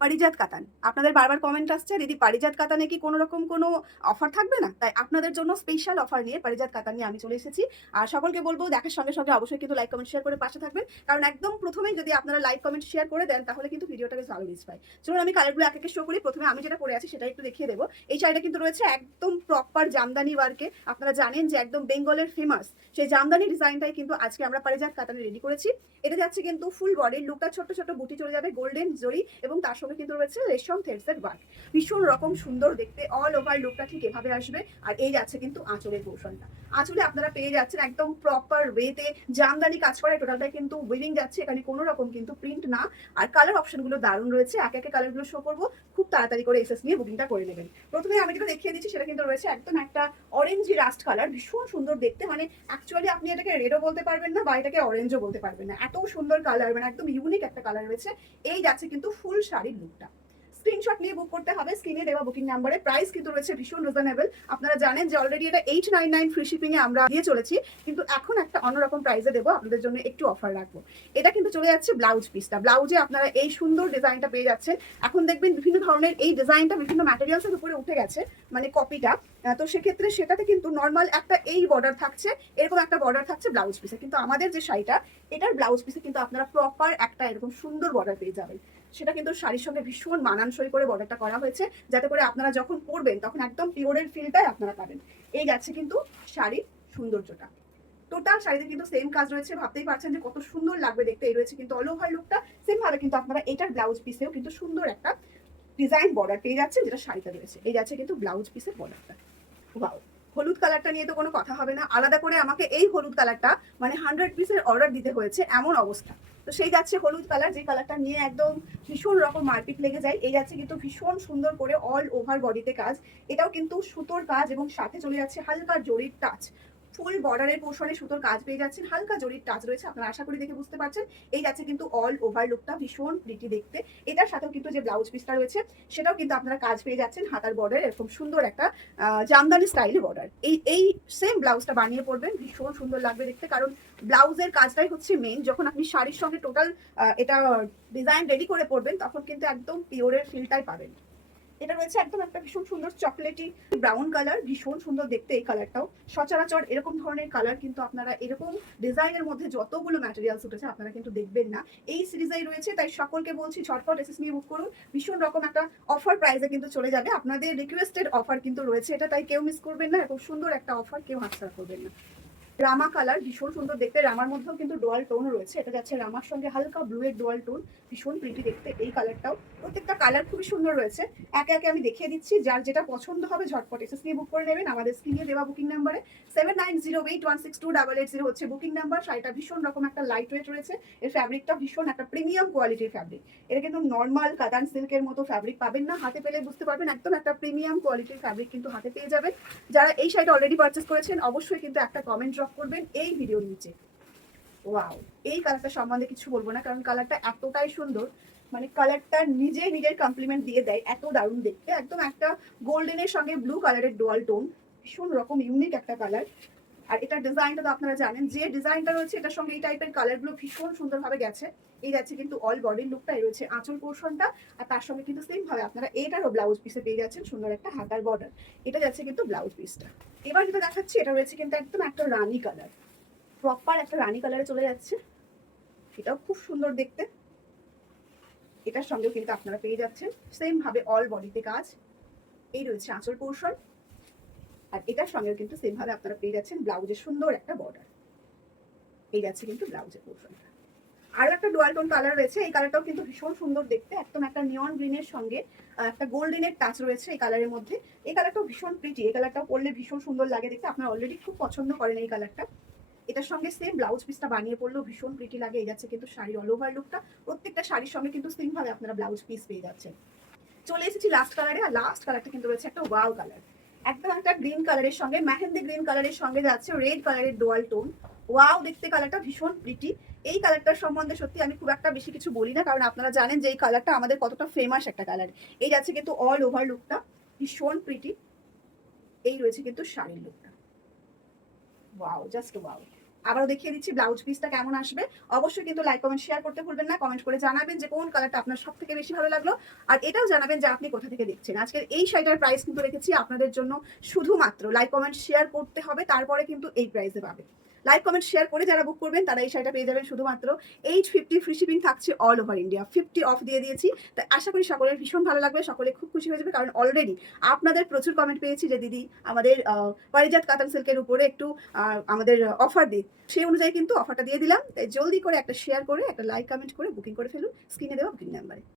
পারিজাত কাতান, আপনাদের বারবার কমেন্ট আসছে দিদি পারিজাত কাতানে কি কোনো রকম কোনো অফার থাকবে না? তাই আপনাদের জন্য স্পেশাল অফার নিয়ে পারিজাত কাতান নিয়ে আমি চলে এসেছি। আর সকলকে বলবো দেখার সঙ্গে সঙ্গে অবশ্যই কিন্তু লাইক কমেন্ট শেয়ার করে পাশে থাকবেন, কারণ একদম প্রথমেই যদি আপনারা লাইক কমেন্ট শেয়ার করে দেন তাহলে কিন্তু ভিডিওটা বেশ ভালো রিচ পায়। চলুন আমি কালারগুলো এক একে শো করি। প্রথমে আমি যেটা পরে আছি সেটা একটু দেখিয়ে দেবো। এই শাড়িটা কিন্তু রয়েছে একদম প্রপার জামদানি ওয়ার্কে। আপনারা জানেন যে একদম বেঙ্গলের ফেমাস সেই জামদানি ডিজাইনটাই কিন্তু আজকে আমরা পারিজাত কাতানে রেডি করেছি। এটা যাচ্ছে কিন্তু ফুল বডির লুকটা, ছোট ছোট বুটি চলে যাবে গোল্ডেন জরি, এবং তার সঙ্গে কিন্তু রয়েছে রেশম থ্রেডসের ওয়ার্ক। ভীষণ রকম সুন্দর দেখতে, অল ওভার লুকটা ঠিক এভাবে আসবে। আর এই যাচ্ছে কিন্তু আঁচলের পোর্শনটা। আঁচলে আপনারা পেয়ে যাচ্ছেন একদম প্রপার ওয়েতে জামদানি কাজ করা, টোটালটাই কিন্তু উইভিং যাচ্ছে, এখানে কোনো রকম কিন্তু প্রিন্ট না। আর কালার অপশনগুলো দারুণ রয়েছে, একে একে কালারগুলো শো করবো, খুব তাড়াতাড়ি করে এসএস নিয়ে বুকিংটা করে নেবেন। প্রথমে আমি যেটা দেখিয়ে দিচ্ছি সেটা কিন্তু রয়েছে একদম একটা অরেঞ্জি রাস্ট কালার, ভীষণ সুন্দর দেখতে। মানে অ্যাকচুয়ালি আপনি এটাকে রেডও বলতে পারবেন না বা এটাকে অরেঞ্জও বলতে পারবেন না, এত সুন্দর কালার, মানে একদম ইউনিক একটা কালার রয়েছে। এই যাচ্ছে কিন্তু ফুল শাড়ির লুকটা। স্ক্রিনশট নিয়ে বুক করতে হবে স্ক্রিনে দেওয়া বুকিং নাম্বারে। প্রাইস কিন্তু রয়েছে ভীষণ রিজনেবল। আপনারা জানেন যে অলরেডি এটা 899 ফ্রি শিপিং এ আমরা দিয়ে চলেছি, কিন্তু এখন একটা অন্যরকম প্রাইসে দেবো, আপনাদের জন্য একটু অফার রাখবো। এটা কিন্তু চলে যাচ্ছে ব্লাউজ পিসটা। ব্লাউজে আপনারা এই সুন্দর ডিজাইনটা পেয়ে যাচ্ছেন। এখন দেখবেন বিভিন্ন ধরনের এই ডিজাইনটা বিভিন্ন ম্যাটেরিয়ালসের উপরে উঠে গেছে, মানে কপিটা। তো সেক্ষেত্রে সেটাতে কিন্তু নর্মাল একটা এই বর্ডার থাকছে, এরকম একটা বর্ডার থাকছে ব্লাউজ পিসে, কিন্তু আমাদের যে শাড়িটা এটার ব্লাউজ পিসে কিন্তু আপনারা প্রপার একটা এরকম সুন্দর বর্ডার পেয়ে যাবেন। সেটা কিন্তু শাড়ির সঙ্গে ভীষণ মানানসই করে বর্ডারটা করা হয়েছে, যাতে করে আপনারা যখন পরবেন তখন একদম পিওরের ফিলটাই আপনারা পাবেন। এই যাচ্ছে কিন্তু শাড়ির সৌন্দর্যটা। টোটাল শাড়িতে কিন্তু সেম কাজ রয়েছে, ভাবতেই পারছেন যে কত সুন্দর লাগবে দেখতে। এই রয়েছে কিন্তু অল ওভার লুকটা। সেম ভাবে কিন্তু আপনারা এটার ব্লাউজ পিসেও কিন্তু সুন্দর একটা ডিজাইন বর্ডার পেয়ে যাচ্ছেন, যেটা শাড়িতে রয়েছে। এই যাচ্ছে কিন্তু ব্লাউজ পিসের বর্ডারটা। ওয়াও, হলুদ কালারটা নিয়ে তো কোনো কথা হবে না। আলাদা করে আমাকে এই হলুদ কালারটা মানে 100 পিসের অর্ডার দিতে হয়েছে এমন অবস্থা। তো সেই যাচ্ছে হলুদ কালার, যে কালারটা নিয়ে একদম ভীষণ রকম মারপিট লেগে যায়। এই যাচ্ছে কিন্তু ভীষণ সুন্দর করে অল ওভার বডিতে কাজ। এটাও কিন্তু সুতোর কাজ এবং সাথে চলে যাচ্ছে হালকা জরির টাচ। ফুল বর্ডারের পোর্শনে সুতোর কাজ পেয়ে যাচ্ছেন, হালকা জরির টাচ রয়েছে, আপনারা আশা করি দেখে বুঝতে পারছেন। এই যাচ্ছে কিন্তু অল ওভার লুকটা, ভীষণ প্রিটি দেখতে। এটার সাথেও কিন্তু যে ব্লাউজ পিসটা রয়েছে সেটাও কিন্তু আপনারা কাজ পেয়ে যাচ্ছেন, হাতার বর্ডার এরকম সুন্দর একটা জামদানি স্টাইলে বর্ডার। এই সেম ব্লাউজটা বানিয়ে পরবেন, ভীষণ সুন্দর লাগবে দেখতে। কারণ ব্লাউজের কাজটাই হচ্ছে মেইন। যখন আপনি শাড়ির সঙ্গে টোটাল এটা ডিজাইন রেডি করে পরবেন তখন কিন্তু একদম পিওরের ফিলটাই পাবেন। এটা রয়েছে একদম একটা ভীষণ সুন্দর চকলেটি ব্রাউন কালার, ভীষণ সুন্দর দেখতে এই কালারটাও। সচরাচর এরকম ধরনের কালার কিন্তু আপনারা এরকম ডিজাইনের মধ্যে যতগুলো ম্যাটেরিয়ালস উঠেছে আপনারা কিন্তু দেখবেন না। এই সিরিজেই রয়েছে, তাই সকলকে বলছি ঝটপট এসএস নিয়ে বুক করুন। ভীষণ রকম একটা অফার প্রাইসে কিন্তু চলে যাবে, আপনাদের রিকোয়েস্টেড অফার কিন্তু রয়েছে এটা, তাই কেউ মিস করবেন না। এরকম সুন্দর একটা অফার কেউ হাতছাড়া করবেন না। রামা কালার, ভীষণ সুন্দর দেখতে। রামার মধ্যেও কিন্তু ডোয়াল টোন রয়েছে, এটা যাচ্ছে রামার সঙ্গে হালকা ব্লু এর ডোয়াল টোন, ভীষণ প্রিটি দেখতে এই কালারটাও। প্রত্যেকটা কালার খুবই সুন্দর রয়েছে। একে একে আমি দেখিয়ে দিচ্ছি, যার যেটা পছন্দ হবে ঝটপট এসএস নিয়ে বুক করে নেবেন। আমাদের স্ক্রিনে দেওয়া বুকিং নাম্বারে 7908162880 হচ্ছে বুকিং নাম্বার। শাড়িটা ভীষণ রকম একটা লাইট ওয়েট রয়েছে, এর ফ্যাব্রিকটা ভীষণ একটা প্রিমিয়াম কোয়ালিটির ফ্যাব্রিক। এটা কিন্তু নর্মাল কাতান সিল্কের মতো ফ্যাব্রিক পাবেন না, হাতে পেলে বুঝতে পারবেন একদম একটা প্রিমিয়াম কোয়ালিটির ফ্যাব্রিক কিন্তু হাতে পেয়ে যাবেন। যারা এই শাড়িটা অলরেডি পারচেস করেছেন অবশ্যই কিন্তু একটা কমেন্ট ড্রপ করবেন এই ভিডিওর নিচে। ওয়াও, এই কালারটা সম্বন্ধে কিছু বলবো না, কারণ কালারটা এতটাই সুন্দর। মানে কালারটা নিজের কমপ্লিমেন্ট দিয়ে দেয়, এত দারুণ দেখতে। একদম একটা গোল্ডেনের সঙ্গে ব্লু কালারের ডুয়াল টোন, ভীষণ রকম ইউনিক একটা কালার। আর এটার ডিজাইনটা তো আপনারা জানেন, যে ডিজাইনটা রয়েছে এটার সঙ্গে এই টাইপের কালারগুলো ভীষণ সুন্দরভাবে গেছে। এই যাচ্ছে কিন্তু অল বডির লুকটাই রয়েছে আঁচল পোর্শনটা। আর তার সঙ্গে কিন্তু সেম ভাবে আপনারা এটারও ব্লাউজ পিসে পেয়ে যাচ্ছেন সুন্দর একটা হাতার বর্ডার। এটা যাচ্ছে কিন্তু ব্লাউজ পিসটা। এবার যেটা দেখাচ্ছি এটা রয়েছে কিন্তু একদম একটা রানী কালার, প্রপার একটা রানী কালারে চলে যাচ্ছে। এটাও খুব সুন্দর দেখতে। এটার সঙ্গেও কিন্তু আপনারা পেয়ে যাচ্ছেন সেম ভাবে অল বডিতে কাজ। এই রয়েছে আঁচল পোর্শন, আর এটার সঙ্গেও কিন্তু সেম ভাবে আপনারা পেয়ে যাচ্ছেন ব্লাউজের সুন্দর একটা বর্ডার। এই যাচ্ছে কিন্তু ব্লাউজের পোর্শনটা। আরো একটা ডুয়াল টোন কালার রয়েছে, এই কালারটাও কিন্তু ভীষণ সুন্দর দেখতে। একদম একটা নিয়ন গ্রিনের সঙ্গে একটা গোল্ডেনের টাচ রয়েছে এই কালারের মধ্যে। এই কালারটাও ভীষণ প্রিটি, এই কালারটাও পরলে ভীষণ সুন্দর লাগে দেখতে। আপনারা অলরেডি খুব পছন্দ করেন এই কালারটা। এটার সঙ্গে সেম ব্লাউজ পিসটা বানিয়ে পড়লেও ভীষণ প্রিটি লাগে। এই যাচ্ছে কিন্তু শাড়ির অল ওভার লুকটা। প্রত্যেকটা শাড়ির সঙ্গে কিন্তু সেম ভাবে আপনারা ব্লাউজ পিস পেয়ে যাচ্ছেন। চলে এসেছি লাস্ট কালারে, আর লাস্ট কালারটা কিন্তু রয়েছে একটা ওয়াও কালার। একদম একটা গ্রিন কালারের সঙ্গে মেহেন্দি গ্রিন কালারের সঙ্গে যাচ্ছে রেড কালারের ডোয়াল টোন। ওয়াও দেখতে কালারটা ভীষণ প্রিটি। এই কালারটার সম্বন্ধে সত্যি আমি খুব একটা বেশি কিছু বলি না, কারণ আপনারা জানেন যে এই কালারটা আমাদের কতটা ফেমাস একটা কালার। এই যাচ্ছে কিন্তু অল ওভার লুকটা, ভীষণ প্রিটি। এই রয়েছে কিন্তু শাড়ির লুকটা। Wow, just wow. আবারও দেখিয়ে দিচ্ছি ব্লাউজ পিসটা কেমন আসবে। অবশ্যই কিন্তু লাইক, কমেন্ট, শেয়ার করতে ভুলবেন না। কমেন্ট করে জানাবেন যে কোন কালারটা আপনার সবথেকে বেশি ভালো লাগলো। আর এটাও জানাবেন যে আপনি কোথা থেকে দেখছেন। আজকের এই শাড়িটার প্রাইস কিন্তু রেখেছি আপনাদের জন্য শুধুমাত্র লাইক, কমেন্ট, শেয়ার করতে হবে, তারপরে কিন্তু এই প্রাইসে পাবে। লাইক, কমেন্ট, শেয়ার করে যারা বুক করবেন তারা এই শাড়িটা পেয়ে যাবেন শুধুমাত্র 850। ফ্রি শিপিং থাকছে অল ওভার ইন্ডিয়া। 50 অফ দিয়ে দিয়েছি। তাই আশা করি সকলের ভীষণ ভালো লাগবে, সকলে খুব খুশি হয়ে যাবে। কারণ অলরেডি আপনাদের প্রচুর কমেন্ট পেয়েছি যে দিদি আমাদের পারিজাত কাতান সিল্কের উপরে একটু আমাদের অফার দিই। সেই অনুযায়ী কিন্তু অফারটা দিয়ে দিলাম। তাই জলদি করে একটা শেয়ার করে, একটা লাইক, কমেন্ট করে বুকিং করে ফেলুন স্ক্রিনে দেওয়া বুকিং নাম্বারে।